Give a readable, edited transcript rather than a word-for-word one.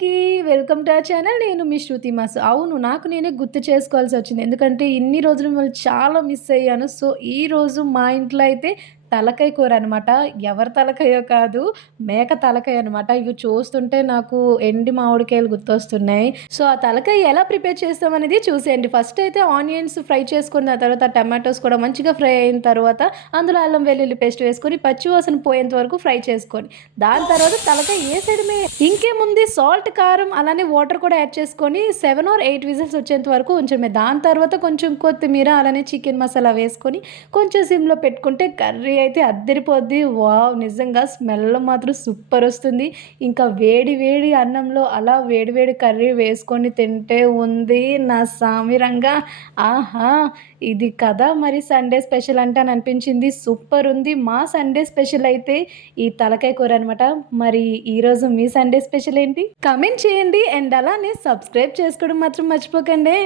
అందరికీ welcome to our channel. నేను మీ శృతి mass. అవును. నాకు నేనే గుర్తు చేసుకోవాల్సొచ్చింది. ఎందుకంటే ఇన్ని రోజులు మిమ్మల్ని చాలా మిస్ అయ్యాను. సో, ఈరోజు మా ఇంట్లో అయితే తలకాయ కూర అనమాట. ఎవరి తలకాయో కాదు, మేక తలకాయ అనమాట. ఇవి చూస్తుంటే నాకు ఎండి మామిడికాయలు గుర్తొస్తున్నాయి. సో, ఆ తలకాయ ఎలా ప్రిపేర్ చేస్తామనేది చూసేయండి. ఫస్ట్ అయితే ఆనియన్స్ ఫ్రై చేసుకొని, ఆ తర్వాత టమాటోస్ కూడా మంచిగా ఫ్రై అయిన తర్వాత అందులో అల్లం వెల్లుల్లి పేస్ట్ వేసుకొని పచ్చి వాసన పోయేంత వరకు ఫ్రై చేసుకొని, దాని తర్వాత తలకాయ ఏసేయడమే. ఇంకేముంది, సాల్ట్, కారం అలానే వాటర్ కూడా యాడ్ చేసుకొని 7 ఆర్ 8 విజిల్స్ వచ్చేంత వరకు ఉంచడమే. దాని తర్వాత కొంచెం కొత్తిమీర అలానే చికెన్ మసాలా వేసుకొని కొంచెం సిమ్‌లో పెట్టుకుంటే కర్రీ అయితే అద్దిరిపోద్ది. వావ్! నిజంగా స్మెల్ మాత్రం సూపరొస్తుంది. ఇంకా వేడి వేడి అన్నంలో అలా వేడి వేడి కర్రీ వేసుకొని తింటే ఉంది నా సామిరంగా. ఆహా! ఇది కదా మరి సండే స్పెషల్ అంటే అని అనిపించింది. సూపరుంది. మా సండే స్పెషల్ అయితే ఈ తలకాయ కూర అనమాట. మరి ఈరోజు మీ సండే స్పెషల్ ఏంటి? కామెంట్ చేయండి. అండ్ అలానే సబ్స్క్రైబ్ చేసుకోవడం మాత్రం మర్చిపోకండే.